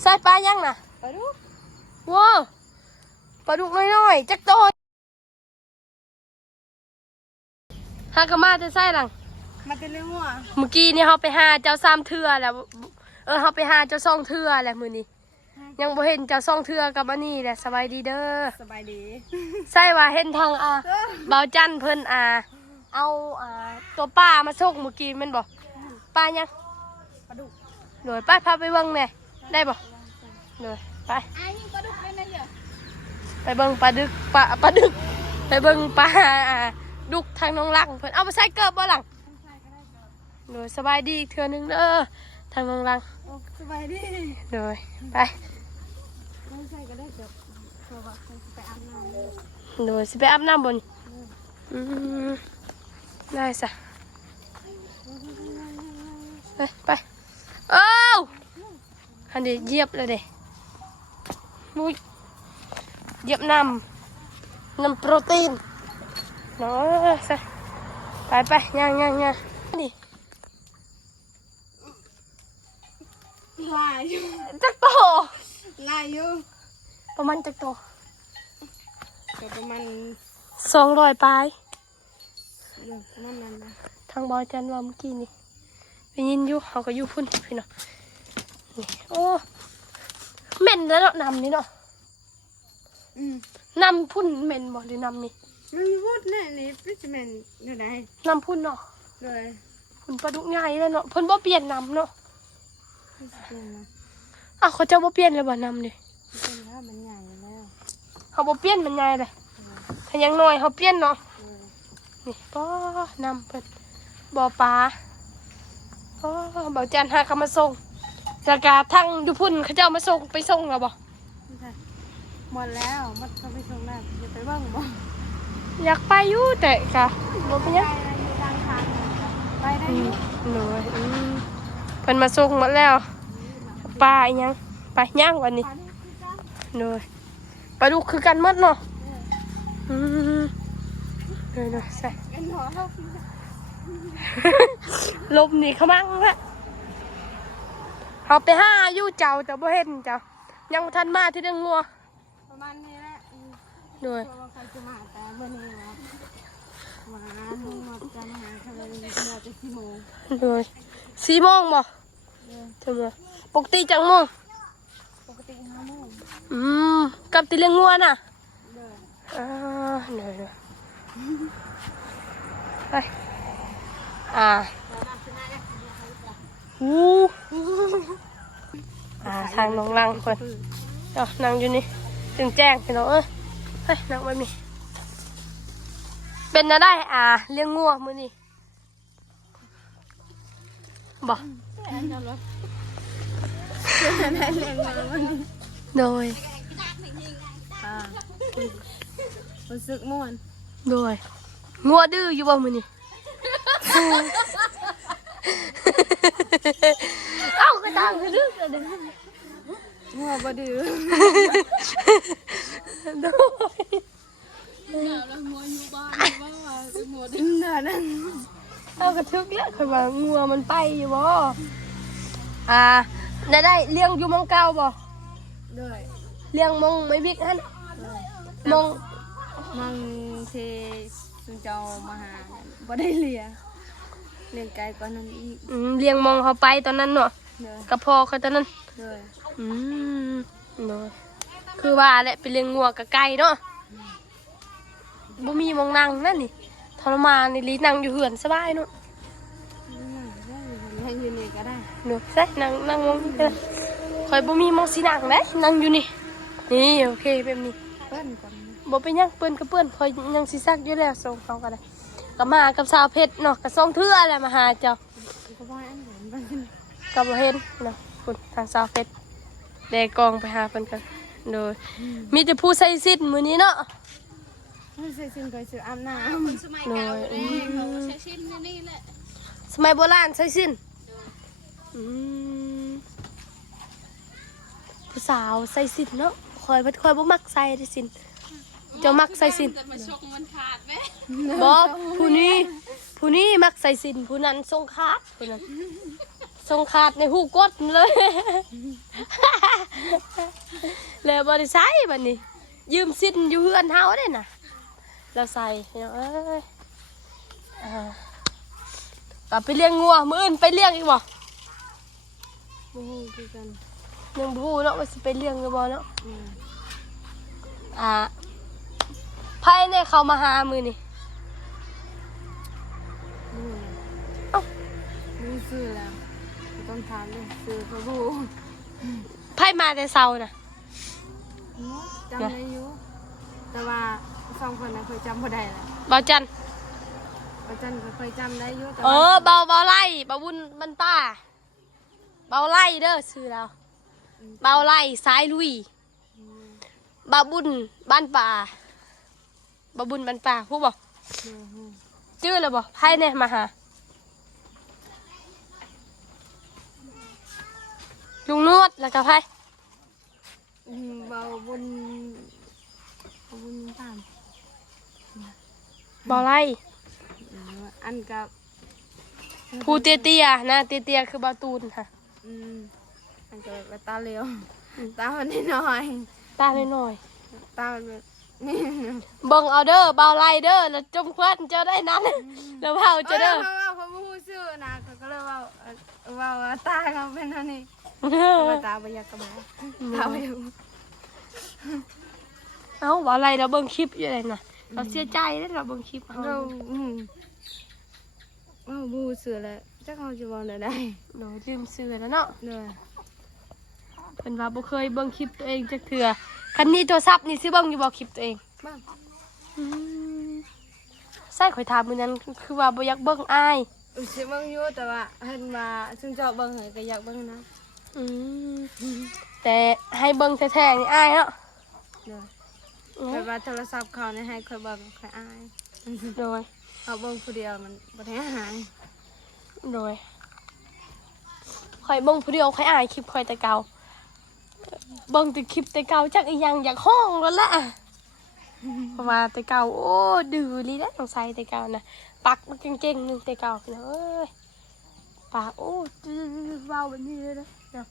ใส่ปลายังน่ะปลาดุกว้าวปลาดุกน้อยๆจักโตหากะมาจะใส่หลังมาเป็นเรื่องหัวเมื่อกี้นี่เขาไปหาเจ้าซ้ำเทื่อแล้วเขาไปหาเจ้าซ่องเทื่อแหละมื้อนี้ยังบ่เห็นเจ้าซ่องเทื่อกับอันนี้แหละสบายดีเด้อสบายดีใส่ว่าเห็นทางเบาจันเพิ่นเอาตัวป้ามาส่งเมื่อกี้แม่นบ่ป้ายังปลาดุกโดยป้าพาไปเบิ่งแหน่ได้บ่โดยไปยิงปลาดุกเล่นๆเดี๋ยวไปเบิ่งปลาดึกปลาดึกไปเบิ่งปลาดุกทางน้องลังเพิ่นเอาไปใส่เกิบบ่หลังโดยสบายดีอีกเทื่อนึงเด้อทางน้องลังสบายดีโดยไปไม่ใช่ก็ได้เกิบเพราะว่าไปอาบน้ำโดยสิไปอาบน้ำบนได้สะไปเอ้าอันนี้เหยียบเลยเด้มุ้ยเหยียบน้ำโปรตีนเนาะสะไปย่างนี่ลายอยู่จักโตลายอยู่ประมาณจักโตประมาณ200ปลายประมาณนั้นนะทางบอยจันว่าเมื่อกี้นี่ไปยินอยู่เขาก็อยู่พุ่นพี่เนาะนี่โอ้เหม็นแล้วเนาะนำนี่เนาะนำพุ่นเหม็นบ่หรือนำนี่มันพูดเนี่ยนี่พิจเมนเดี๋ยวไหนนำพุ่นเนาะเลยพุ่นปลาดุกใหญ่แล้วเนาะเพิ่นบ่เปลี่ยนนำเนาะอ้าวเขาจะบ่เปลี่ยนเลยบ่นำนี่เป็นแล้วมันใหญ่แล้วเขาบ่เปลี่ยนมันใหญ่เลยถ้ายังน้อยเขาเปลี่ยนเนาะนี่ป้อนำเพิ่นบ่อปลาป้อเบาจันหาเขามาส่งจากกาทั้งอยู่พุ่นเขาเจ้ามาส่งไปส่งแล้วบ่หมดแล้วมันเขาไปชมแล้วจะไปบ้างบ่อยากไปอยู่แต่กะบ่เป็นยังไปได้อยู่หนูเพิ่นมาส่งหมดแล้วปลาอีหยังปลาย่างวันนี้หนูปลาดุกคือกันหมดเนาะเดี๋ยวใส่ลมนี่เขามั่งละเขาไปห้ายู่เจ้าแต่บ่เห็นเจ้ายังทันมาที่เรื่องงัวประมาณนี้แหละด้วยใครจะมาแต่เมื่อนี้ครับมาลุงมาจะมาหาเขาเลยมาจะ4 โมงด้วย4 โมงบ่ถึงปกติจังโมงปกติ5 โมงกับตีเลี้ยงงัวน่ะเดี๋ยวไปทางน้องลังคนเดี๋ยวนั่งอยู่นี่จึงแจ้งพี่น้องเฮ้ยนั่งแบบนี้เป็นอะไรเลี้ยงงัวมื้อนี้บอกโดยรู้สึกม่วนโดยงัวดื้ออยู่บ่มื้อนี้เอ้ากระตังคือดื้อกันเลยงัวบ่ดื้อโดยแล้วงัวอยู่บ้านว่างัวดื้อนั่นเอากระทึกแล้วคือว่างัวมันไปอยู่บ่ได้เลี้ยงอยู่มองเก่าบ่ด้วยเลี้ยงมองไม่บิ๊กฮั่นมองเทสุนเจ้ามาหาบ่ได้เลี้ยงไกลกว่านั้นอีกเลี้ยงมองเขาไปตอนนั้นเนาะกับพ่อเขาตอนนั้นด้วยเนาะคือว่าแหละไปเลี้ยงงัวกับไก่เนาะบ่มีมองนั่งนั่นนี่ทรมานนี่ลีนั่งอยู่เหือนสบายเนาะนั่งอยู่นี่ก็ได้เนาะใช่นั่งมองนี่ก็ได้คอยบ่มีมองสินั่งเด้นั่งอยู่นี่โอเคแบบนี้เปิ้นก่อนบ่เป็นยังเปื้อนก็เปื้อนคอยยังสิซักอยู่แล้วส่งเขาก็ได้ก็มากับสาวเพชรเนาะก็ส่งเทื่อแหละมาหาเจ้าก็บ่เห็นเนาะคุณทางสาวเพชรแดกองไปหาเพิ่นกันโดยมีแต่ผู้ใส่สิ้นมื้อนี้เนาะใส่สิ้นก็สิอาบน้ำสมัยเก่าเขาใส่สิ้นนี่แหละสมัยโบราณใส่สิ้นผู้สาวใส่สิ้นเนาะคอยบ่มักใส่ได้สิ้นเจ้ามักใส่สิ้นบ่ผู้นี้มักใส่สิ้นผู้นั้นทรงขาดผู้นั้นทรงขาดในหูกดเลย เลยบ่ได้ใช้บัดนี้ยืมสินอยู่เฮือนเฮาเด้น่ะเราใส่พี่น้องเอ้ยกลับไปเลี้ยงงัวมื้ออื่นไปเลี้ยงอีกบ่ บ่ฮู้คือกัน ยังบ่ฮู้เนาะว่าสิไปเลี้ยงหรือบ่เนาะ อืม ไผเนี่ยเขามาหามื้อนี่ อืม เอ้า รู้ซื้อแล้วบ่ต้องถามเลยซื้อก็รู้ ไผมาแต่เช้าน่ะ จำได้อยู่แต่ว่าสองคนน่ะเคยจำบ่ได้แล้ว บ่าวจัน อาจารย์ก็เคยจำได้อยู่แต่ เอ ว่า อเบาไล่เบาบุญมันป้าเบาไล่เด้อชื่อเราเบาไล่สายลุยบาบุญบ้านป่าบาบุญบ้านป่าพูดบอกชื่อเลยบอกไพ่เนี่ยมาหาลุงนวดแล้วก็ไพ่ เบาบุญตาม เบาไล่ อันกับ ผู้เตี้ยๆนะเตี้ยๆคือบาตูนค่ะ อันกับตาเหลียวตามันนิดหน่อย ตาหน่อย ตามันแบบนี่ ๆเบิ่งเอาเด้อเบาไล่เด้อแล้วจมควันเจ้าได้นั้นแล้วเผาเจ้าเด้อ เขาพูดชื่อนะเขาก็เลยว่าตาเขาเป็นอันนี้ว่าตาบอยากกระบาตาบอยาก เอ้าเบาไล่เราเบิ่งคลิปอยู่เลยนะเราเสียใจเด้อเราเบิ่งคลิปเขา เราบูเสือแล้วจะเขาจะบอกได้ หนูลืมซื้อแล้วเนาะ เลย เป็นว่าบ่เคยเบิ่งคลิปตัวเองจักเทื่อคันนี้โทรศัพท์นี่สิเบิ่งอยู่บ่คลิปตัวเอง บ้าง ใช่ข่อยถามมื้อนั้นคือว่าบ่อยากเบิ่งอาย สิเบิ่งอยู่แต่ว่าเห็นมาซึ่งเจ้าเบิ่งให้ก็อยากเบิ่งนะ แต่ให้เบิ่งแท้ๆนี่อายเนาะ เลยแต่ว่าโทรศัพท์เขาเนี่ยให้ค่อยเบิ่งค่อยอาย โดย เอาเบิ่งผู้เดียวมันบ่ได้หาย โดยข่อยเบิ่งผู้เดียวข่อยอายคลิปข่อยแต่เก่าเบิ่งแต่คลิปแต่เก่าจักอีหยังอยากห้องแล้วล่ะเพราะว่าแต่เก่าโอ้ดื้อลีเด้ต้องใส่แต่เก่านะปักมันเก่งๆนึงแต่เก่าเนาะเอ้ยปากโอ้เว้าแบบนี้เลยนะเนาะ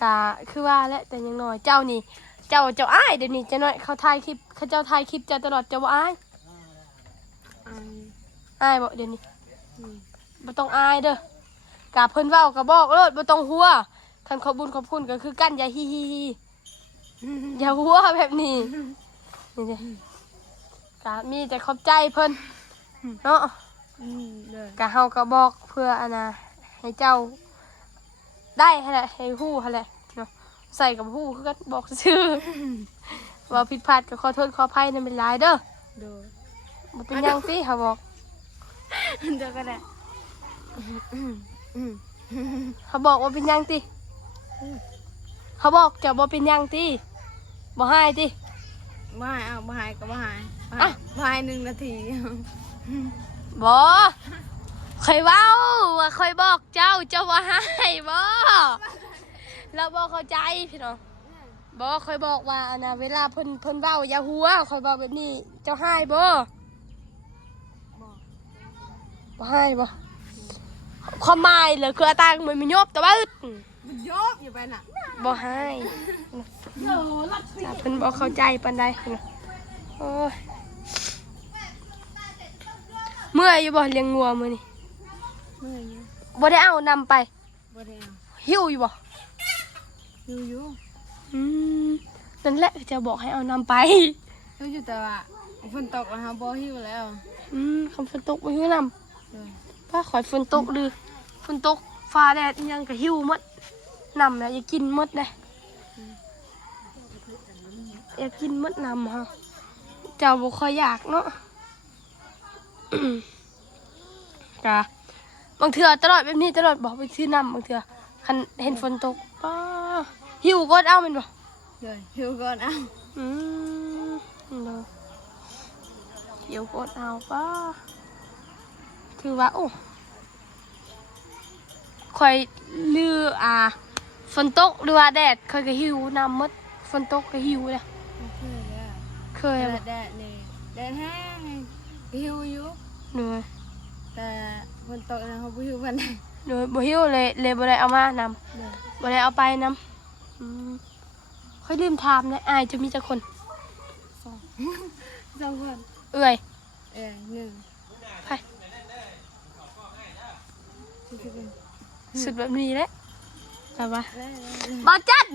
กะคือว่าแหละแต่ยังน้อยเจ้านี่เจ้าอ้ายเดี๋ยวนี้เจ้าน้อยเขาถ่ายคลิปเขาเจ้าถ่ายคลิปเจ้าตลอดเจ้าบ่อาย อาย อายบ่เดี๋ยวนี้ อืม บ่ต้องอายเด้อกะเพิ่นเว้าก็บอกโลดบ่ต้องหัวคันขอบบุญขอบคุณก็คือกันอย่าฮิฮิฮิอย่าหัวแบบนี้นี่เด้กะมีแต่ขอบใจเพิ่นเนาะ เลย กะเฮาก็บอกเพื่ออันน่ะให้เจ้าได้หั่นแหละให้ฮู้หั่นแหละเนาะใส่กับฮู้คือกันบอกชื่อว่าผิดพลาดก็ขอโทษขออภัยนั่นเป็นหลายเด้อ ดู บ่เป็นหยังสิเขาบอก เดี๋ยวก็ได้ เขาบอกว่าเป็นหยังติเขาบอกเจ้าบ่เป็นหยังติบ่ให้ติ บ่หายเอาบ่หายก็บ่หาย อ่ะ บ่หาย1 นาที บ่คอยเว้าว่าคอยบอกเจ้าว่าให้บ่เราบ่เข้าใจพี่น้องบ่คอยบอกว่าอันน่ะเวลาเพิ่นเว้าอย่าหัวคอยบอกแบบนี้เจ้าให้บ่บ่ให้บ่ความหมายเลยคืออาตางมันมียบแต่ว่าอึด มันยกอยู่ไปน่ะ บ่ให้จ้ะเพิ่นบ่เข้าใจปานใดเนาะโอ้ยเมื่อยอยู่บ่เลี้ยงงัวมื้อนี้ เมื่อยอยู่ บ่ได้เอานำไป บ่ได้เอา หิวอยู่บ่ อยู่ นั่นแหละจะบอกให้เอานำไป อยู่แต่ว่าฝนตกแล้วฮะบ่หิวแล้ว คำฝนตกบ่หิวน เลย ำป้าขอยฝนตกดื้อฝนตกฟ้าแดดอิหยังก็หิวหมดนำนะอย่ากินหมดเลยอย่ากินหมดนำฮะเจ้าบ่ค่อยอยากเนาะ จ้ะบางเทื่อตลอดแบบนี้ตลอดบอกไปซื้อน้ำบางเทื่อคันเห็นฝนตกป้าหิวก็เอาแมันบ่ เลยหิวก่อนเอา อืมเด้อหิวก็เอาป้าถือว่าโอ้ค่อยลือฝนตกหรือว่าแดดค่อยก็หิวน้ำหมดฝนตกก็หิวเลย เคยแล้ว เคยบ่ แดดนี่แดดแห้งหิวอยู่ เหนื่อย แต่ฝนตกนะเขาบ่หิวปานใด โ โดยบ่หิวเลยบ่ได้เอามานำบ่ได้เอาไปนำค่อยลืมถามเลยอายจะมีจักคน สองคน เอื้อย หนึ่ง ไปสุดแบบนี้แหละแต่ว่าบ่จัน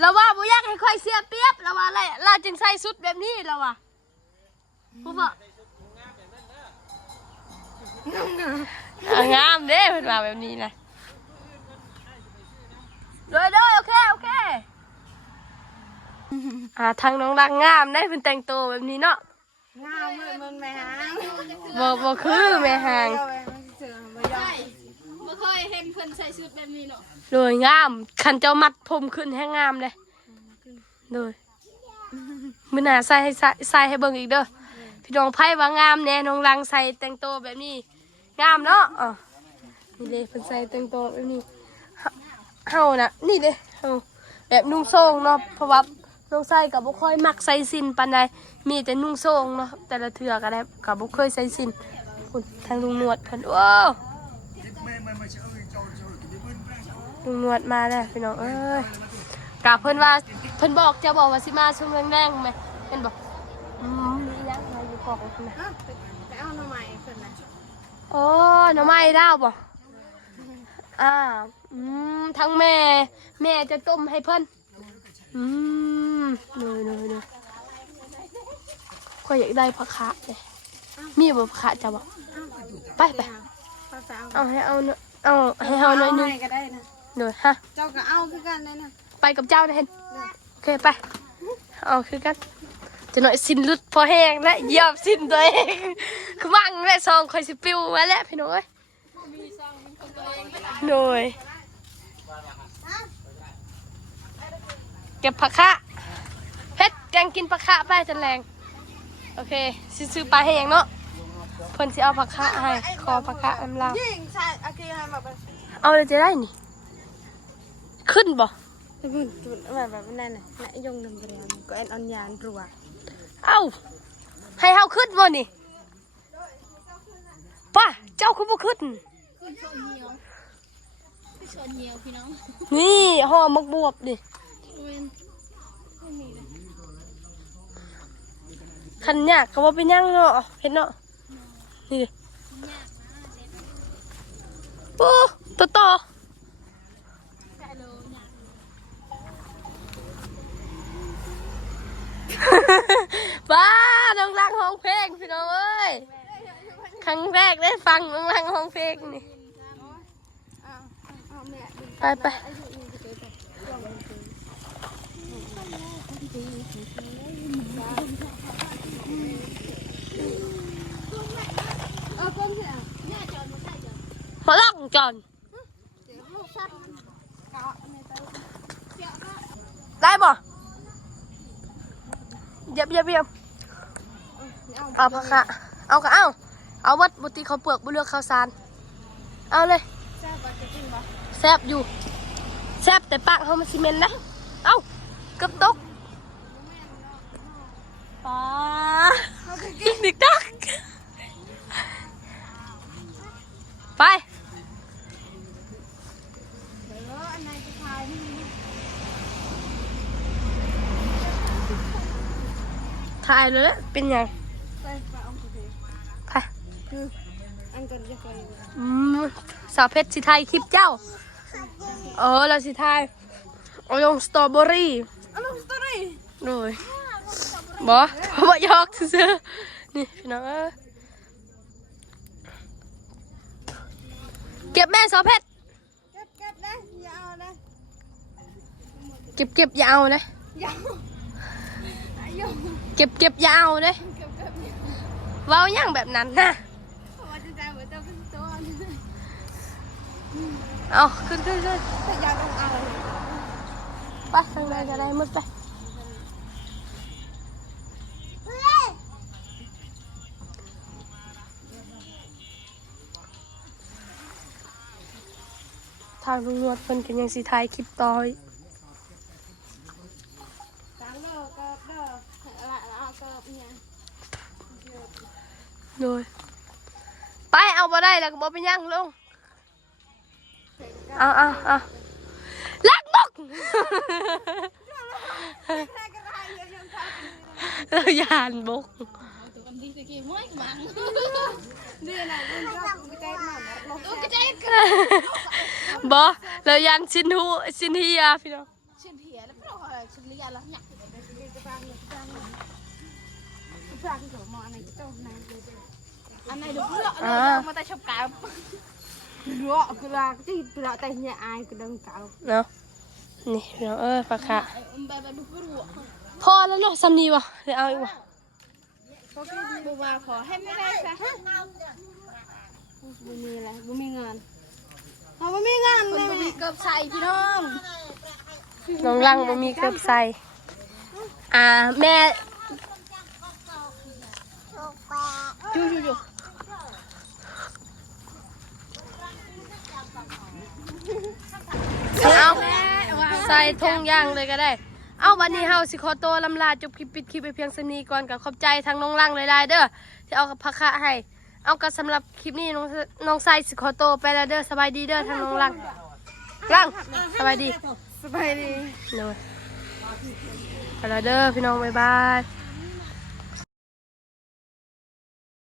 เราว่าบ่อยากให้ค่อยเสียเปรียบเราว่าอะไรเราจึงใส่สุดแบบนี้เราว่าผู้บ่งามเด้เพิ่นว่าแบบนี้นะโดยโอเคทางน้องรักงามได้เพิ่นแต่งตัวแบบนี้เนาะ งามมันแม่หาง บ่คือแม่หาง ไม่เคยเห็นเพื่อนใส่ชุดแบบนี้เนาะ โดยงามคันเจ้ามัดผมขึ้นให้งามเลยโดยมื้อหน้าใส่ให้เบิ่งอีกเด้อพี่น้องไผว่างามแน่น้องรังใส่แต่งตัวแบบนี้งามเนาะอ๋อนี่เด้เพิ่นใส่แต่งตัวแบบนี้เฮาน่ะนี่เด้เฮาแบบนุ่งโซงเนาะเพราะว่าน้องใส่ก็บ่ค่อยมักใส่สิ้นปานใดมีแต่นุ่งโซงเนาะแต่ละเทื่อก็ได้ก็บ่เคยใส่สิ้นคุณทางลุงหนวดเพิ่นว้าวลุงหนวดมาแล้วพี่น้องเอ้ยกะเพิ่นว่าเพิ่นบอกจะบอกว่าสิมาช่วงแรงๆไหมเพิ่นบอกมียังมาอยู่ของเพิ่นน่ะ ไปเอาหน่อไม้เพื่อนนะ โอ้หน่อไม้ดาวบ่ทั้งแม่จะต้มให้เพิ่นเนยข้อยอยากได้ผักคะเลยมีบ่ผักคะจ้ะบ่ไปเอาให้เอาเนาะเอาให้เฮาหน่อยนึง ก็ได้นะ เนยฮะ เจ้าก็เอาคือกันเลยนะ ไปกับเจ้านะเห็นโอเคไปเอาคือกันจะหน่อยสิ้นลุดพอแห้งและเหยียบสิ้นตัวเองคือมั่งและซองคอยสิปิวไว้แล้วพี่น้อยหน่อยเก็บผักคะเพชรแกงกินผักคะไปจันแรงโอเคซื้อปลาแห้งเนาะเพิ่นสิเอาผักคะให้ขอผักคะน้ำลาว ยิ่งใช่โอเคให้แบบ เอาเลยจะได้นี่ขึ้นบ่ แบบนั่นน่ะนายยงนำเรียนก็แอนอัญญาณรัว เอ้าให้เฮาขึ้นบ่นี่ป้าเจ้าคือบ่ขึ้น ขึ้นชนเหี่ยวขึ้นชนเหี่ยวพี่น้อง นี่ห่อมักบวบดิคันยากก็บ่เป็นหยังเนาะเห็นเนาะนี่ดิโอ้ต่อบ้าน้องรักห้องเพลงพี่น้องเอ้ยครั้งแรกได้ฟังน้องรักห้องเพลงนี่ไปมาล่องจอนได้บ่เยียบเอาผักคะเอาก็เอาวัดบุตรีเขาเปลือกบุเลือกข้าวสารเอาเลยแซ่บอยู่แซ่บแต่ปากเขามันซีเมนต์นะเอาเกือบตกป้าดิกตักไปถ่ายเลยเป็นยัง ไปเอาไป ไป คืออันกันจะไป สาวเพชรสิไทยคลิปเจ้าเราสิไทยเอาลงสตรอเบอรี่ อันนั้นสตอรี่ โดยบ่ยอกซื้อนี่พี่น้องเก็บแม่สาวเพชร เก็บนะอย่าเอานะ เก็บอย่าเอานะ อย่าอย่า เก็บอย่าเอานะเว้าอย่างแบบนั้นนะ เพราะว่าจะเหมือนจะเป็นตัว เอาขึ้น ถ้าอยากต้องเอา ไปทางใดจะได้มุดไปทางลุงนวดเพิ่นกันยังสิถ่ายคลิปต่อย การเลิกก็ละก็เนี่ย โดยไปเอาบ่ได้แล้วก็บ่เป็นหยังลง เอาลักบกเรายานบก บอเรายันชินฮูชินฮียพี่น้อง ชิ้นเหียแล้วเราชิ้นเลียแล้วหยักอันไหนดูเรามาแต่ชอบกาวรัวคือเราที่เราแต่เนี่ยอายก็ดังกาว เนาะนี่พี่น้องปลาค่ะพอแล้วเนาะซ้ำนี้วะเดี๋ยวเอาอีกวะ บัวขอให้ไม่ได้ซะบุมีอะไรบุมีเงินเราบุมีเงินเลยบุมีเกือบใส่พี่น้อง น้องลังบ่มีเกือบใส่แม่จู่เอาใส่ทงย่างเลยก็ได้เอาวันนี้เฮาสิขอตัวลำลาจบคลิปปิดคลิปไปเพียงเท่านี้ก่อนกับขอบใจทางน้องลังหลายๆเด้อที่เอาผักคะให้เอาก็สำหรับคลิปนี้น้องใส่สิขอตัวไปแล้วเด้อสบายดีเด้อทางน้องลังสบายดี สบายดี เด้อไปแล้วเด้อพี่น้องบ๊ายบาย